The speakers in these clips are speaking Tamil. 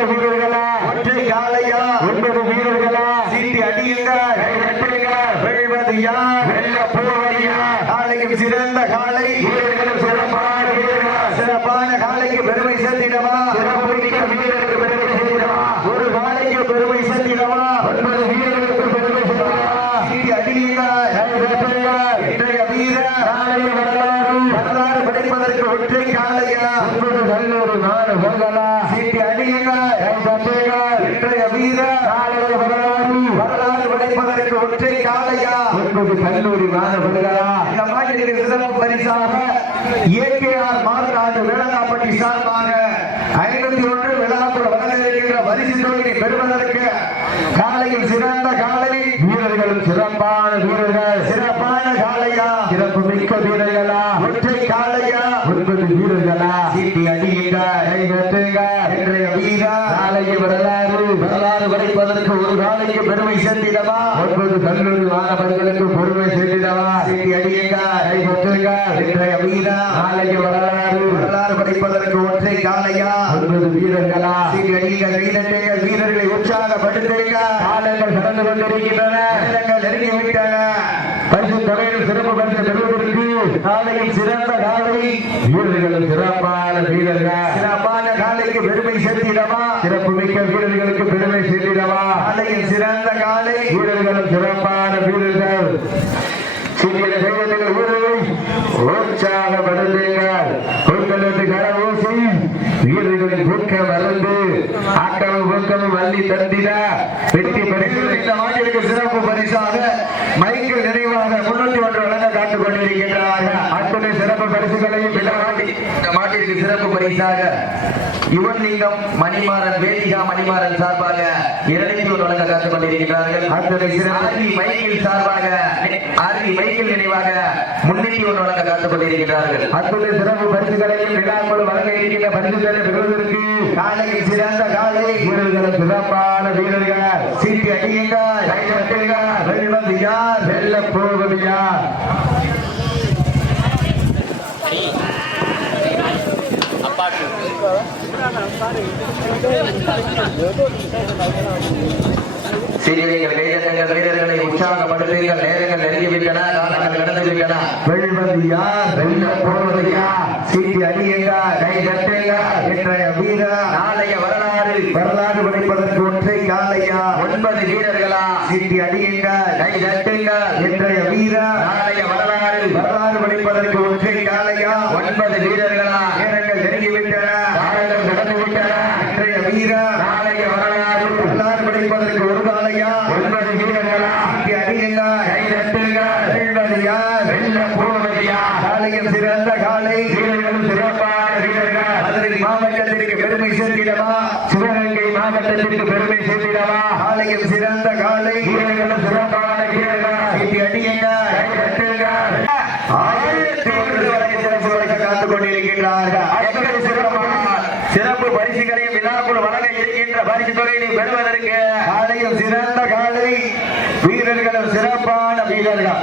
மிக்க வீரர்களா ஒற்றை காளையா ஒன்பது வீரர்களா சீட்டி அடியுங்கள் வெல்வது யார் வெல்ல போவதையா காளையும் சிறந்த காளை வீரர்களும் சிறப்பான வீரர்களா சிறப்பான காளைக்கு பெருமை சேர்த்திடவா சிறப்பு மிக்க வீரருக்கு பெருமை சேர்க்கிறவா ஒரு காளைக்கு பெருமை சேர்த்திடவா ஒன்பது வீரர்களுக்கு பெருமை சேர்க்கிறவா சீட்டி அடியுங்கள் இன்றைய வீரர் நாளைய வரலாறு வரலாறு படைப்பதற்கு ஒற்றை காளையா ஒன்பது கல்லூரி நாடு சொல்லலா சீட்டி அடியுங்கள் இன்றைய வீரர் நாளைய வரலாறு வரலாறு படைப்பதற்கு ஒற்றை காளையா? ஒன்பது கல்லூரி மாணவர்களா? இந்த மாட்டிற்கு சிறப்பு பரிசாக ஏகேஆர் வேளங்காப்பட்டி சார்பாக ஒன்று இருக்கின்ற பெறுவதற்கு காலையில் சிறந்த காலை வீரர்களும் சிறப்பான வீரர்கள். சிறப்பான காலையா சிறப்பு மிக்க வீரர்களா? ஒற்றை காலையா ஒன்பது வீரர்கள். படைப்பதற்கு ஒரு காலைக்கு பெருமை சேர்த்திடவா? ஒன்பது கல்லூரி மாணவர்களுக்கு பொறுமை சேர்த்திடவா? சீட்டி அடியுங்கள் கை கட்டுங்கள் இன்றைய வீரா நாளைய வரலாறு. வரலாறு படைப்பதற்கு ஒற்றை காளையா ஒன்பது வீரர்களா? சீட்டி அடியுங்கள் கைதட்டுங்கள் வீரர்களை உற்சாகப்படுத்துங்கள் காலங்கள் கடந்து கொண்டிருக்கின்றன. நெருங்கிவிட்டன பரிசு தொகையில் சிறப்பு பரிசு பெறுவதற்கு காலையில் சிறந்த காலை. வீரர்களும் சிறப்பான வீரர்கள். சிறப்பான காலைக்கு பெருமை சேர்த்திடவா? சிறப்பு மிக்க வீரர்களுக்கு பெருமை சேர்த்திடவா? காலையில் சிறந்த காலை. வீரர்களும் சிறப்பான வீரர்கள் சிறிய தெய்வங்கள் வீரர்களை உற்சாகப்படுத்துங்கள் உங்களது கரவோசி வீரர்களின் ஊக்கம் மறந்து ஆட்டமும் ஊக்கமும் அள்ளி தந்திட. வெற்றி பெறுகிறது இந்த சிறப்பு பரிசாக மைக்கேல் நினைவாக முன்னூத்தி ஒன்று வழங்க காத்துக் கொண்டிருக்கின்றார்கள். அத்துணை சிறப்பு பரிசுகளையும் இந்த மாட்டி- இந்த மாட்டிற்கு சிறப்பு பரிசாக யுவன் லிங்கம் மணிமாறன் வேதிகா மணிமாறன் சார்பாக ஒன்று வழங்க காத்துக் கொண்டிருக்கிறார்கள். ஆர்வி மைக்கேல் சார்பாக ஆர்வி மைக்கேல் நினைவாக முன்னூத்தி ஒன்று வழங்க காத்துக் கொண்டிருக்கிறார்கள். அத்துணை சிறப்பு பரிசுகளையும் விழாக்குள் வழங்க இருக்கின்ற பரிசுகளை பெறுவதற்கு காலையில் சிறந்த காலை. வீரர்களும் சிறப்பான வீரர்கள். சீட்டி அடியுங்கள். யார்? வெல்ல போவது யார்? சிறியவைகள் கைதட்டங்கள் வீரர்களை உற்சாகப்படுத்துங்கள் நேரங்கள் நெருங்கிவிட்டன காலங்கள் கடந்து விட்டன வெல்வது யார் வெல்ல போவது யார் சீட்டி அடியுங்கள் கை தட்டுங்கள் இன்றைய வீரர் நாளைய வரலாறு. வரலாறு படைப்பதற்கு ஒற்றை காலையா ஒன்பது வீரர்களா? சீட்டி அடியுங்கள் கை தட்டுங்கள் இன்றைய வீரர் நாளைய வரலாறு. வரலாறு படைப்பதற்கு ஒற்றை காலையா ஒன்பது வீரர்களா? நேரங்கள் நெருங்கிவிட்டன காலங்கள் கடந்து விட்டன இன்றைய வீரர் நாளைய வரலாறு வரலாறு படைப்பதற்கு ஒரு காலையா ஒன்பது வீரர்களா சீட்டி அடியுங்கள் கை தட்டுங்கள் வெல்வது யார் வெல்ல போவது யார் காலையில் சிறந்த காலை வீரர்களும் சிறப்பான வீரர்கள் மதுரை மாவட்டத்திற்கு பெருமை சேர்த்திடவா? சிவகங்கை மாவட்டத்திற்கு பெருமை சேர்த்திடவா? காலையில் சிறந்த காலை. வீரர்களும் சிறப்பான ஆயிரத்தி ஒன்று வரை சிறப்பு காத்துக் கொண்டிருக்கின்றார்கள். சிறப்பு பரிசுகளையும் விழாக்குள் வழங்க இருக்கின்ற பரிசு தொகையை பெறுவதற்கு. காலையும் சிறந்த காலை. வீரர்களும் சிறப்பான வீரர்கள்.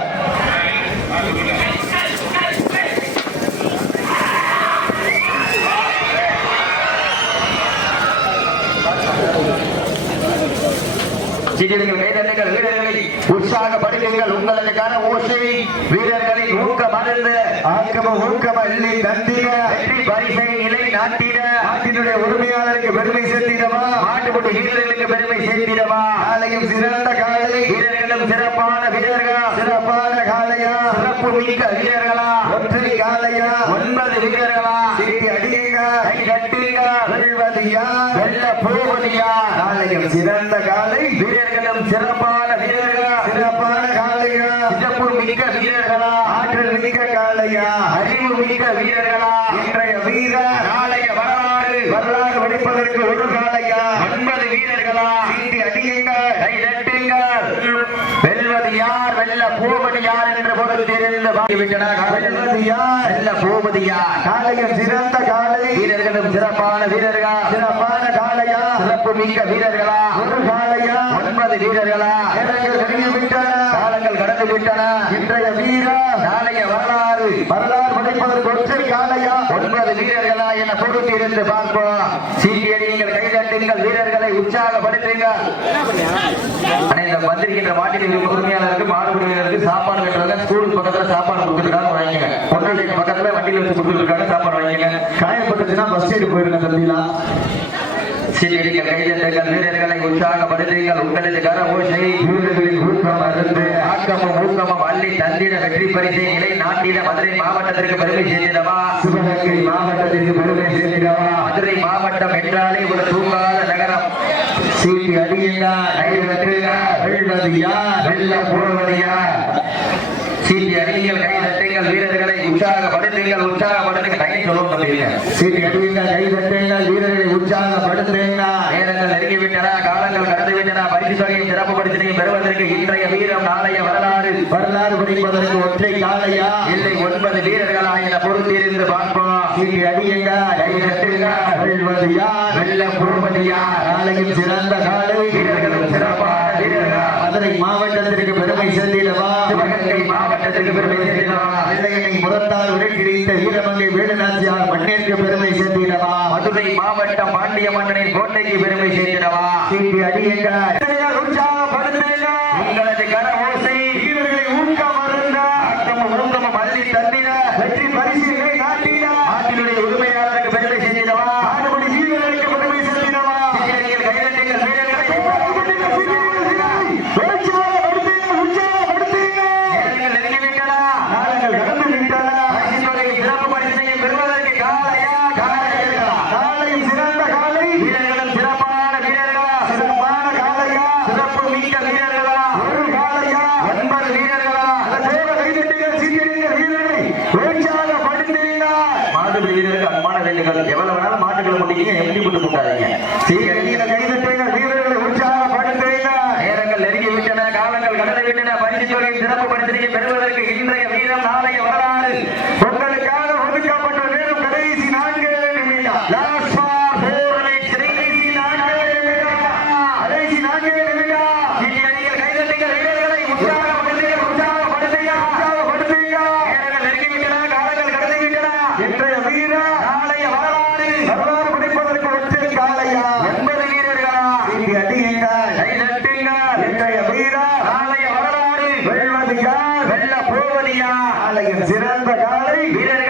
சிறியர்கள் கைதட்டுங்கள் வீரர்களை உற்சாகப்படுத்துங்கள். உங்களுக்கான ஓசை வீரர்களின் ஊக்கம் அருந்து ஆக்கம ஊக்கம் அள்ளி தந்திட. வெற்றி பரிசை இலை நாட்டிட. நாட்டினுடைய உரிமையாளருக்கு பெருமை சேர்த்திடவா? மாட்டுக்குட்டி வீரர்களுக்கு பெருமை சேர்த்திடவா? காலையும் சிறந்த காலை. வீரர்களும் சிறப்பான வீரர்கள்? சிறப்பான காலையா? சிறப்பு மிக்க வீரர்களா? ஒற்றை காலையா? ஒன்பது வீரர்களா? சீட்டி அடியுங்க. கை கட்டுங்க வெல்வது யார் காலையும் சிறந்த காலை. வீரர்களும் சிறப்பான வீரர்களா? சிறப்பான காலையா? சிறப்பு மிக்க வீரர்களா? ஆற்றல் மிக்க காலையா? அறிவு மிக்க வீரர்களா? இன்றைய வீரர் நாளைய வரலாறு வரலாறு படிப்பதற்கு ஒரு காலையா ஒன்பது வீரர்களா சீட்டி அடியுங்க கை தட்டுங்கள் வெல்வது யார்? வெல்ல போவது யார் என்று பொருள் தெரிந்து வெல்வது யார்? வெல்ல போவது யார்? காலையும் சிறந்த காலை. வீரர்களும் சிறப்பான வீரர்கள்? சிறப்பான காலையா? சிறப்பு மிக்க வீரர்களா? ஒரு காலையா? ஒன்பது வீரர்களா? நேரங்கள் நெருங்கி விட்டன. காலங்கள் கடந்து விட்டன. இன்றைய வீரா. நாளைய வரலாறு. வரலாறு படைப்பதற்கு ஒற்றை காலையா? ஒன்பது வீரர்களா என பொறுத்து இருந்து பார்ப்போம். சீட்டியடியுங்கள் கைதட்டுங்கள். வீரர்களை உற்சாகப்படுத்துங்கள். வந்திருக்கின்ற மாட்டின் உரிமையாளருக்கு மாடு உரிமையாளருக்கு சாப்பாடு கட்டுறவங்க ஸ்கூலுக்கு பக்கத்துல சாப்பாடு கொடுத்துருக்காங்க வாங்கிங்க பொருளுடைய பக்கத்துல வண்டியில் வச்சு கொடுத்துருக்காங்க சாப்பாடு வாங்கிங்க காயப்பட்டுச்சுன்னா பஸ் ஸ்டேட் போயிருங்க தம்பிலாம் சீட்டியடிகள் கைதட்டுங்கள் வீரர்களை உற்சாகப்படுத்துங்கள். உங்களது கர ஓசை வீரர்களின் ஊக்கம் அருந்து ஆக்கமும் ஊக்கமும் அள்ளி தந்திட வெற்றி பரிசை நிலை நாட்டிட மதுரை மாவட்டத்திற்கு பெருமை சேர்த்திடவா? சிவகங்கை மாவட்டத்திற்கு பெருமை சேர்க்கிறவா மதுரை மாவட்டம் என்றாலே ஒரு தூங்காத நகரம். சீட்டி அடியுங்க கைவிட்டுங்க வெல்வது யார்? வெல்ல போவது யார்? சீட்டி அடியுங்கள் கை தட்டுங்கள் வீரர்களை உற்சாகப்படுத்துங்கள் உற்சாகப்படுத்துங்க டைம் சொல்லணும் தம்பிங்க சீட்டி அடியுங்க கைதட்டுங்க வீரர்களை உற்சாகப்படுத்துங்க நேரங்கள் நெருங்கிவிட்டன காலங்கள் கடந்து விட்டன பரிசு தொகையை சிறப்பு பரிசனையும் பெறுவதற்கு இன்றைய வீரம் நாளைய வரலாறு. வரலாறு படிப்பதற்கு ஒற்றை காலையா இல்லை ஒன்பது வீரர்களா என பொறுத்திருந்து பார்ப்போம். சீட்டி அடியுங்க கைதட்டுங்க வெல்வது யார்? வெல்ல யார்? நாளையும் சிறந்த காலை வீரர்களும் சிறப்பான வீரர்களா மதுரை மாவட்டத்திற்கு பெருமை சேர்த்திடவா சிவகங்கை மாவட்டத்திற்கு பெருமை சேர்த்திடவா வெள்ளையனை முரத்தால் விரட்டிடித்த வீரமங்கை வேலுநாச்சியார் மண்ணிற்கு பெருமை சேர்த்திடவா மதுரை மாவட்டம் பாண்டிய மன்னனின் கோட்டைக்கு பெருமை சேர்த்திடவா சீட்டி அடியுங்க உற்சாகப்படுத்துங்க உங்களது கர ஓசை வீரர்களை ஊக்கம் அருந்த ஆக்கமும் ஊக்கமும் அள்ளி தந்திட வெற்றி பரிசிலை நாட்டிட நாட்டினுடைய உரிமையாளருக்கு பெருமை சேர்த்திடவா ஆடுபடி வீரர்களுக்கு பெருமை சேர்த்திடவா சீரியர்கள் கைதட்டுங்கள் வீரர்களை நேரங்கள் நெருங்கிவிட்டன நாளங்கள் கடந்து விட்டன பரிசு தொகை சிறப்பு பரிசனையும் பெறுவதற்கு காலையா காலையா காலை சிறந்த காலை வீரர்களும் சிறப்பான வீரர்களா சிறப்பான காலையா சிறப்பு மிக்க வீரர்களா ஒரு காலையா ஒன்பது வீரர்களா தேவ கைதட்டுங்கள் சீரியர்கள் வீரர்களை உற்சாகப்படுத்துங்க மாடுபிடி வீரருக்கு அன்பான வேண்டுகள் எவ்வளவு வேணாலும் மாட்டுக்களை முடிக்கீங்க எப்படி போட்டு போட்டாதீங்க. சீரியர்கள் கைதட்டுங்கள் வீரர்களை நேரங்கள் நெருங்கி விட்டன காலங்கள் கடந்து விட்டன பரிசு தொகை சிறப்பு படுத்திருக்க பெறுவதற்கு இன்றைய வீரம் நாளைய வரலாறு உங்களுக்காக ஒதுக்கப்பட்ட நேரம் கடைசி நான்கு நிமிடம் Last for four minutes, கடைசி நான்கு நிமிடம். கடைசி நான்கு நிமிடம் இனி அணிகள் கைதட்டுங்கள், வீரர்களை உற்சாகப்படுத்துங்கள், உற்சாகப்படுத்துங்கள். உற்சாகப்படுத்துங்க நேரங்கள் நெருங்கி விட்டன, காலங்கள் கடந்து விட்டன. இன்றைய வீரா நாளைய வரலாறு வரலாறு படிப்பதற்கு ஒற்றை காலையா வீரர்களா சீட்டி அடியுங்கள் கைதட்டுங்கள். இன்றைய வீரா நாளைய வரலாறு வெல்வது யார் வெல்ல போவது யார்? சிறந்த காலை வீரர்களும்